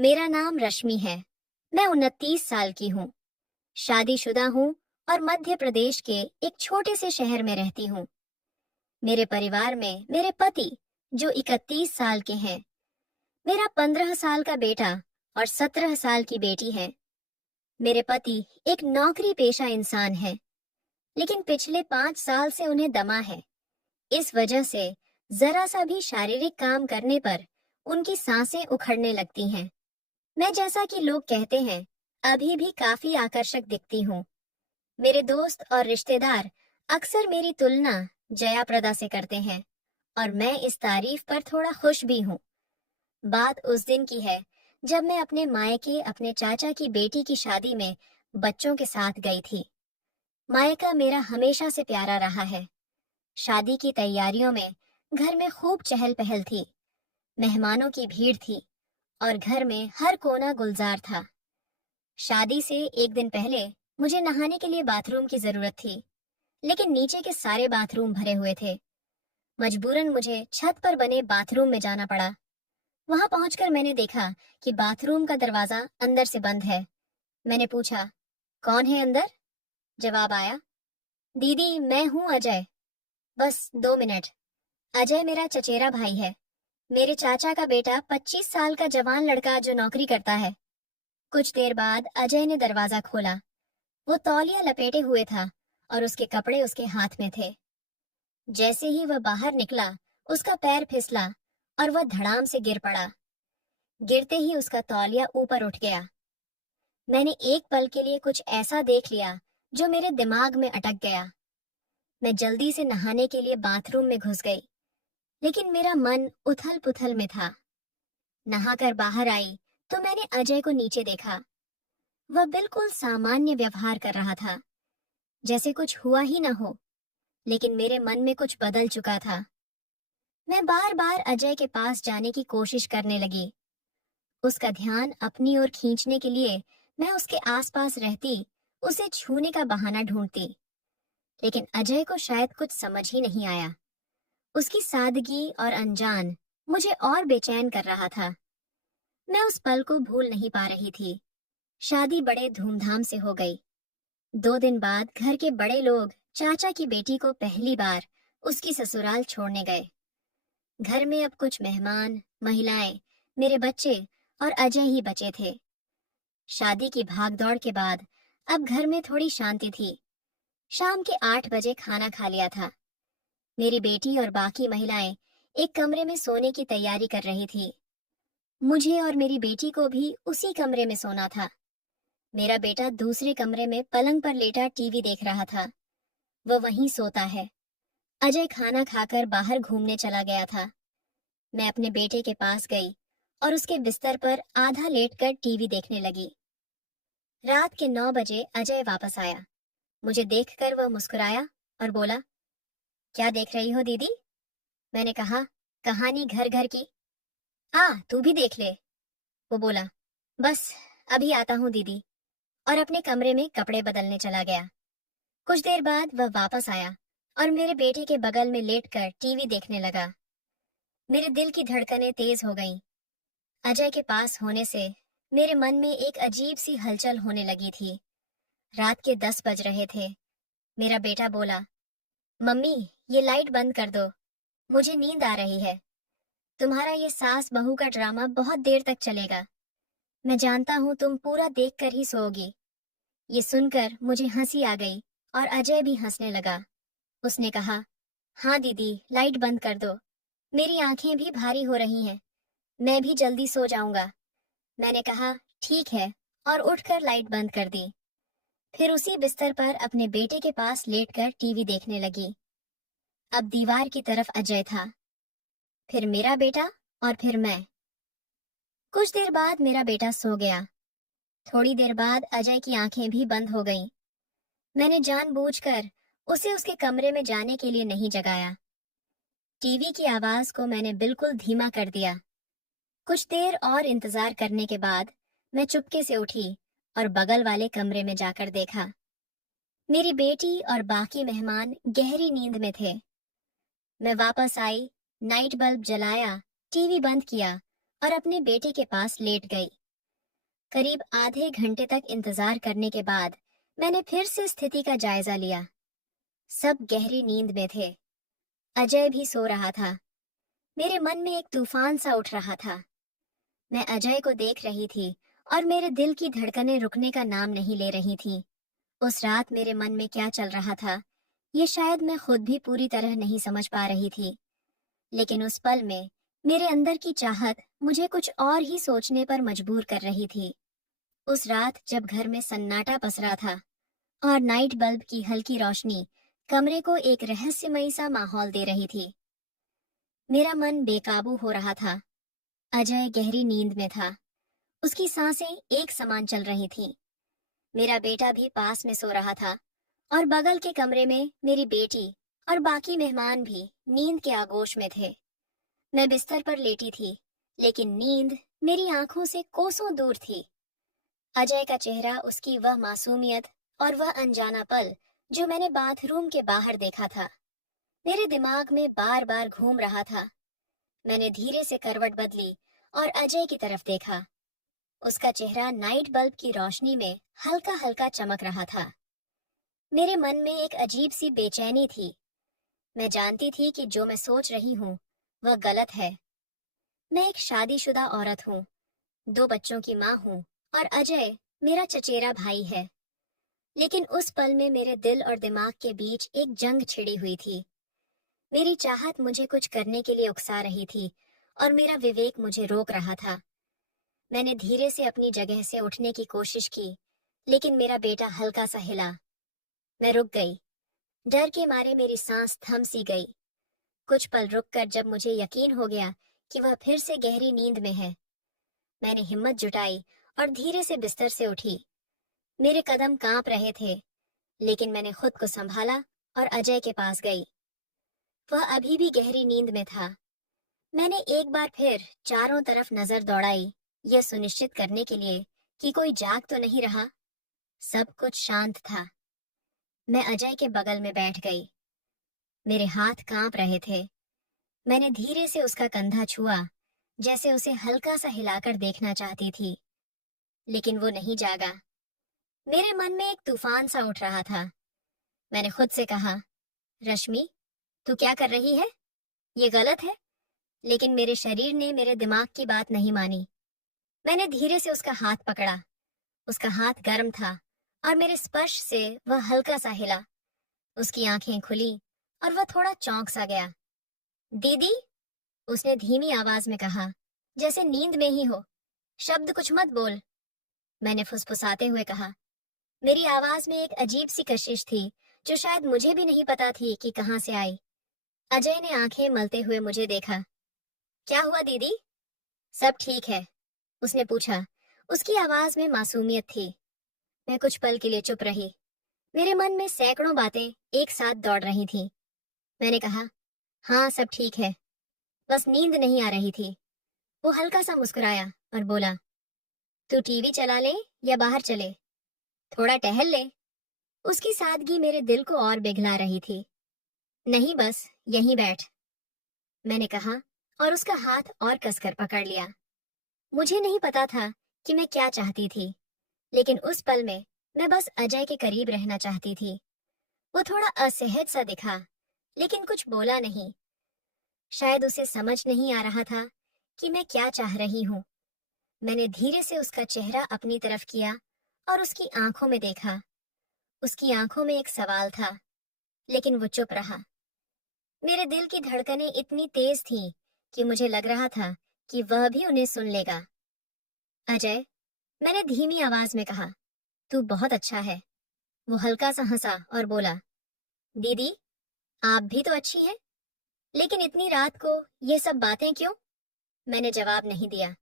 मेरा नाम रश्मि है। मैं 29 साल की हूँ। शादीशुदा हूँ और मध्य प्रदेश के एक छोटे से शहर में रहती हूँ। मेरे परिवार में मेरे पति, जो 31 साल के हैं, मेरा 15 साल का बेटा और 17 साल की बेटी है। मेरे पति एक नौकरी पेशा इंसान है, लेकिन पिछले 5 साल से उन्हें दमा है। इस वजह से जरा सा भी शारीरिक काम करने पर उनकी सांसें उखड़ने लगती हैं। मैं, जैसा कि लोग कहते हैं, अभी भी काफी आकर्षक दिखती हूँ। मेरे दोस्त और रिश्तेदार अक्सर मेरी तुलना जया प्रदा से करते हैं और मैं इस तारीफ पर थोड़ा खुश भी हूँ। बात उस दिन की है जब मैं अपने मायके अपने चाचा की बेटी की शादी में बच्चों के साथ गई थी। मायका मेरा हमेशा से प्यारा रहा है। शादी की तैयारियों में घर में खूब चहल पहल थी। मेहमानों की भीड़ थी और घर में हर कोना गुलजार था। शादी से एक दिन पहले मुझे नहाने के लिए बाथरूम की जरूरत थी, लेकिन नीचे के सारे बाथरूम भरे हुए थे। मजबूरन मुझे छत पर बने बाथरूम में जाना पड़ा। वहां पहुंचकर मैंने देखा कि बाथरूम का दरवाजा अंदर से बंद है। मैंने पूछा, कौन है अंदर? जवाब आया, दीदी मैं हूँ अजय। बस 2 मिनट। अजय मेरा चचेरा भाई है, मेरे चाचा का बेटा, 25 साल का जवान लड़का जो नौकरी करता है। कुछ देर बाद अजय ने दरवाजा खोला। वो तौलिया लपेटे हुए था और उसके कपड़े उसके हाथ में थे। जैसे ही वह बाहर निकला, उसका पैर फिसला और वह धड़ाम से गिर पड़ा। गिरते ही उसका तौलिया ऊपर उठ गया। मैंने एक पल के लिए कुछ ऐसा देख लिया जो मेरे दिमाग में अटक गया। मैं जल्दी से नहाने के लिए बाथरूम में घुस गई, लेकिन मेरा मन उथल पुथल में था। नहाकर बाहर आई तो मैंने अजय को नीचे देखा। वह बिल्कुल सामान्य व्यवहार कर रहा था, जैसे कुछ हुआ ही न हो। लेकिन मेरे मन में कुछ बदल चुका था। मैं बार बार अजय के पास जाने की कोशिश करने लगी। उसका ध्यान अपनी ओर खींचने के लिए मैं उसके आसपास रहती, उसे छूने का बहाना ढूंढती। लेकिन अजय को शायद कुछ समझ ही नहीं आया। उसकी सादगी और अनजान मुझे और बेचैन कर रहा था। मैं उस पल को भूल नहीं पा रही थी। शादी बड़े धूमधाम से हो गई। 2 दिन बाद घर के बड़े लोग चाचा की बेटी को पहली बार उसकी ससुराल छोड़ने गए। घर में अब कुछ मेहमान, महिलाएं, मेरे बच्चे और अजय ही बचे थे। शादी की भागदौड़ के बाद अब घर में थोड़ी शांति थी। शाम के 8 बजे खाना खा लिया था। मेरी बेटी और बाकी महिलाएं एक कमरे में सोने की तैयारी कर रही थी। मुझे और मेरी बेटी को भी उसी कमरे में सोना था। मेरा बेटा दूसरे कमरे में पलंग पर लेटा टीवी देख रहा था। वह वहीं सोता है। अजय खाना खाकर बाहर घूमने चला गया था। मैं अपने बेटे के पास गई और उसके बिस्तर पर आधा लेटकर टीवी देखने लगी। रात के 9 बजे अजय वापस आया। मुझे देखकर वह मुस्कुराया और बोला, क्या देख रही हो दीदी? मैंने कहा, कहानी घर घर की। तू भी देख ले। वो बोला, बस अभी आता हूँ दीदी, और अपने कमरे में कपड़े बदलने चला गया। कुछ देर बाद वह वापस आया और मेरे बेटे के बगल में लेटकर टीवी देखने लगा। मेरे दिल की धड़कनें तेज हो गईं। अजय के पास होने से मेरे मन में एक अजीब सी हलचल होने लगी थी। रात के 10 बज रहे थे। मेरा बेटा बोला, मम्मी ये लाइट बंद कर दो, मुझे नींद आ रही है। तुम्हारा ये सास बहू का ड्रामा बहुत देर तक चलेगा। मैं जानता हूँ तुम पूरा देखकर ही सोओगी। ये सुनकर मुझे हंसी आ गई और अजय भी हंसने लगा। उसने कहा, हाँ दीदी लाइट बंद कर दो, मेरी आंखें भी भारी हो रही हैं, मैं भी जल्दी सो जाऊंगा। मैंने कहा, ठीक है, और उठकर लाइट बंद कर दी। फिर उसी बिस्तर पर अपने बेटे के पास लेटकर टीवी देखने लगी। अब दीवार की तरफ अजय था, फिर मेरा बेटा और फिर मैं। कुछ देर बाद मेरा बेटा सो गया। थोड़ी देर बाद अजय की आंखें भी बंद हो गईं। मैंने जानबूझकर उसे उसके कमरे में जाने के लिए नहीं जगाया। टीवी की आवाज को मैंने बिल्कुल धीमा कर दिया। कुछ देर और इंतजार करने के बाद मैं चुपके से उठी और बगल वाले कमरे में जाकर देखा। मेरी बेटी और बाकी मेहमान गहरी नींद में थे। मैं वापस आई, नाइट बल्ब जलाया, टीवी बंद किया और अपने बेटे के पास लेट गई। करीब आधे घंटे तक इंतजार करने के बाद मैंने फिर से स्थिति का जायजा लिया। सब गहरी नींद में थे। अजय भी सो रहा था। मेरे मन में एक तूफान सा उठ रहा था। मैं अजय को देख रही थी और मेरे दिल की धड़कनें रुकने का नाम नहीं ले रही थीं। उस रात मेरे मन में क्या चल रहा था, ये शायद मैं खुद भी पूरी तरह नहीं समझ पा रही थी। लेकिन उस पल में मेरे अंदर की चाहत मुझे कुछ और ही सोचने पर मजबूर कर रही थी। उस रात जब घर में सन्नाटा पसरा था और नाइट बल्ब की हल्की रोशनी कमरे को एक रहस्यमयी सा माहौल दे रही थी, मेरा मन बेकाबू हो रहा था। अजय गहरी नींद में था। उसकी सांसें एक समान चल रही थीं। मेरा बेटा भी पास में सो रहा था और बगल के कमरे में मेरी बेटी और बाकी मेहमान भी नींद के आगोश में थे। मैं बिस्तर पर लेटी थी, लेकिन नींद मेरी आंखों से कोसों दूर थी। अजय का चेहरा, उसकी वह मासूमियत और वह अनजाना पल जो मैंने बाथरूम के बाहर देखा था, मेरे दिमाग में बार बार घूम रहा था। मैंने धीरे से करवट बदली और अजय की तरफ देखा। उसका चेहरा नाइट बल्ब की रोशनी में हल्का हल्का चमक रहा था। मेरे मन में एक अजीब सी बेचैनी थी। मैं जानती थी कि जो मैं सोच रही हूँ वह गलत है। मैं एक शादीशुदा औरत हूँ, 2 बच्चों की माँ हूँ और अजय मेरा चचेरा भाई है। लेकिन उस पल में मेरे दिल और दिमाग के बीच एक जंग छिड़ी हुई थी। मेरी चाहत मुझे कुछ करने के लिए उकसा रही थी और मेरा विवेक मुझे रोक रहा था। मैंने धीरे से अपनी जगह से उठने की कोशिश की, लेकिन मेरा बेटा हल्का सा हिला। मैं रुक गई। डर के मारे मेरी सांस थम सी गई। कुछ पल रुककर जब मुझे यकीन हो गया कि वह फिर से गहरी नींद में है, मैंने हिम्मत जुटाई और धीरे से बिस्तर से उठी। मेरे कदम कांप रहे थे, लेकिन मैंने खुद को संभाला और अजय के पास गई। वह अभी भी गहरी नींद में था। मैंने एक बार फिर चारों तरफ नजर दौड़ाई, यह सुनिश्चित करने के लिए कि कोई जाग तो नहीं रहा। सब कुछ शांत था। मैं अजय के बगल में बैठ गई। मेरे हाथ कांप रहे थे। मैंने धीरे से उसका कंधा छुआ, जैसे उसे हल्का सा हिलाकर देखना चाहती थी, लेकिन वो नहीं जागा। मेरे मन में एक तूफान सा उठ रहा था। मैंने खुद से कहा, रश्मि, तू क्या कर रही है? ये गलत है। लेकिन मेरे शरीर ने मेरे दिमाग की बात नहीं मानी। मैंने धीरे से उसका हाथ पकड़ा। उसका हाथ गर्म था और मेरे स्पर्श से वह हल्का सा हिला। उसकी आंखें खुली और वह थोड़ा चौंक सा गया। दीदी, उसने धीमी आवाज में कहा, जैसे नींद में ही हो। शब्द कुछ मत बोल। मैंने फुसफुसाते हुए कहा। मेरी आवाज में एक अजीब सी कशिश थी जो शायद मुझे भी नहीं पता थी कि कहां से आई। अजय ने आंखें मलते हुए मुझे देखा। क्या हुआ दीदी? सब ठीक है, उसने पूछा। उसकी आवाज में मासूमियत थी। मैं कुछ पल के लिए चुप रही। मेरे मन में सैकड़ों बातें एक साथ दौड़ रही थीं। मैंने कहा, हाँ सब ठीक है, बस नींद नहीं आ रही थी। वो हल्का सा मुस्कुराया और बोला, तू टीवी चला ले या बाहर चले, थोड़ा टहल ले। उसकी सादगी मेरे दिल को और पिघला रही थी। नहीं, बस यहीं बैठ, मैंने कहा और उसका हाथ और कसकर पकड़ लिया। मुझे नहीं पता था कि मैं क्या चाहती थी, लेकिन उस पल में मैं बस अजय के करीब रहना चाहती थी। वो थोड़ा असहज सा दिखा, लेकिन कुछ बोला नहीं। शायद उसे समझ नहीं आ रहा था कि मैं क्या चाह रही हूँ। मैंने धीरे से उसका चेहरा अपनी तरफ किया और उसकी आंखों में देखा। उसकी आंखों में एक सवाल था, लेकिन वो चुप रहा। मेरे दिल की धड़कनें इतनी तेज थीं कि मुझे लग रहा था कि वह भी उन्हें सुन लेगा। अजय, मैंने धीमी आवाज में कहा, तू बहुत अच्छा है। वो हल्का सा हंसा और बोला, दीदी, आप भी तो अच्छी हैं, लेकिन इतनी रात को ये सब बातें क्यों? मैंने जवाब नहीं दिया।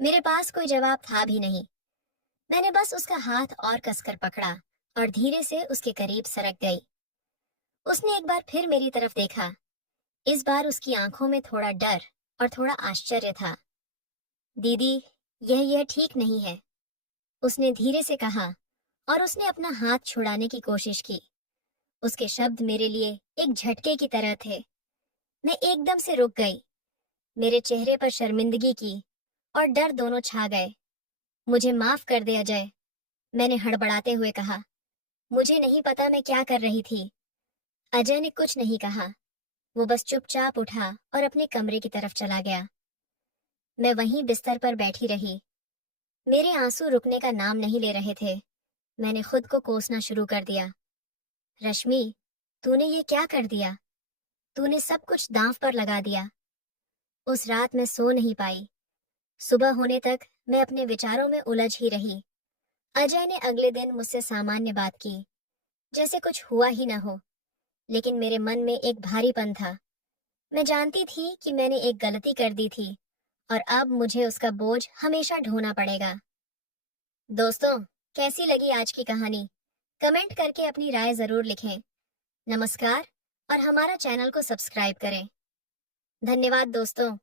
मेरे पास कोई जवाब था भी नहीं। मैंने बस उसका हाथ और कसकर पकड़ा और धीरे से उसके करीब सरक गई। उसने एक बार फिर मेरी तरफ देखा। इस बार उसकी आंखों में थोड़ा डर और थोड़ा आश्चर्य था। दीदी, यह ठीक नहीं है, उसने धीरे से कहा और उसने अपना हाथ छुड़ाने की कोशिश की। उसके शब्द मेरे लिए एक झटके की तरह थे। मैं एकदम से रुक गई। मेरे चेहरे पर शर्मिंदगी की और डर दोनों छा गए। मुझे माफ कर दे अजय, मैंने हड़बड़ाते हुए कहा। मुझे नहीं पता मैं क्या कर रही थी। अजय ने कुछ नहीं कहा। वो बस चुपचाप उठा और अपने कमरे की तरफ चला गया। मैं वहीं बिस्तर पर बैठी रही। मेरे आंसू रुकने का नाम नहीं ले रहे थे। मैंने खुद को कोसना शुरू कर दिया। रश्मि, तूने ये क्या कर दिया? तूने सब कुछ दांव पर लगा दिया। उस रात मैं सो नहीं पाई। सुबह होने तक मैं अपने विचारों में उलझ ही रही। अजय ने अगले दिन मुझसे सामान्य बात की, जैसे कुछ हुआ ही ना हो। लेकिन मेरे मन में एक भारीपन था। मैं जानती थी कि मैंने एक गलती कर दी थी और अब मुझे उसका बोझ हमेशा ढोना पड़ेगा। दोस्तों, कैसी लगी आज की कहानी? कमेंट करके अपनी राय जरूर लिखें। नमस्कार, और हमारा चैनल को सब्सक्राइब करें। धन्यवाद दोस्तों।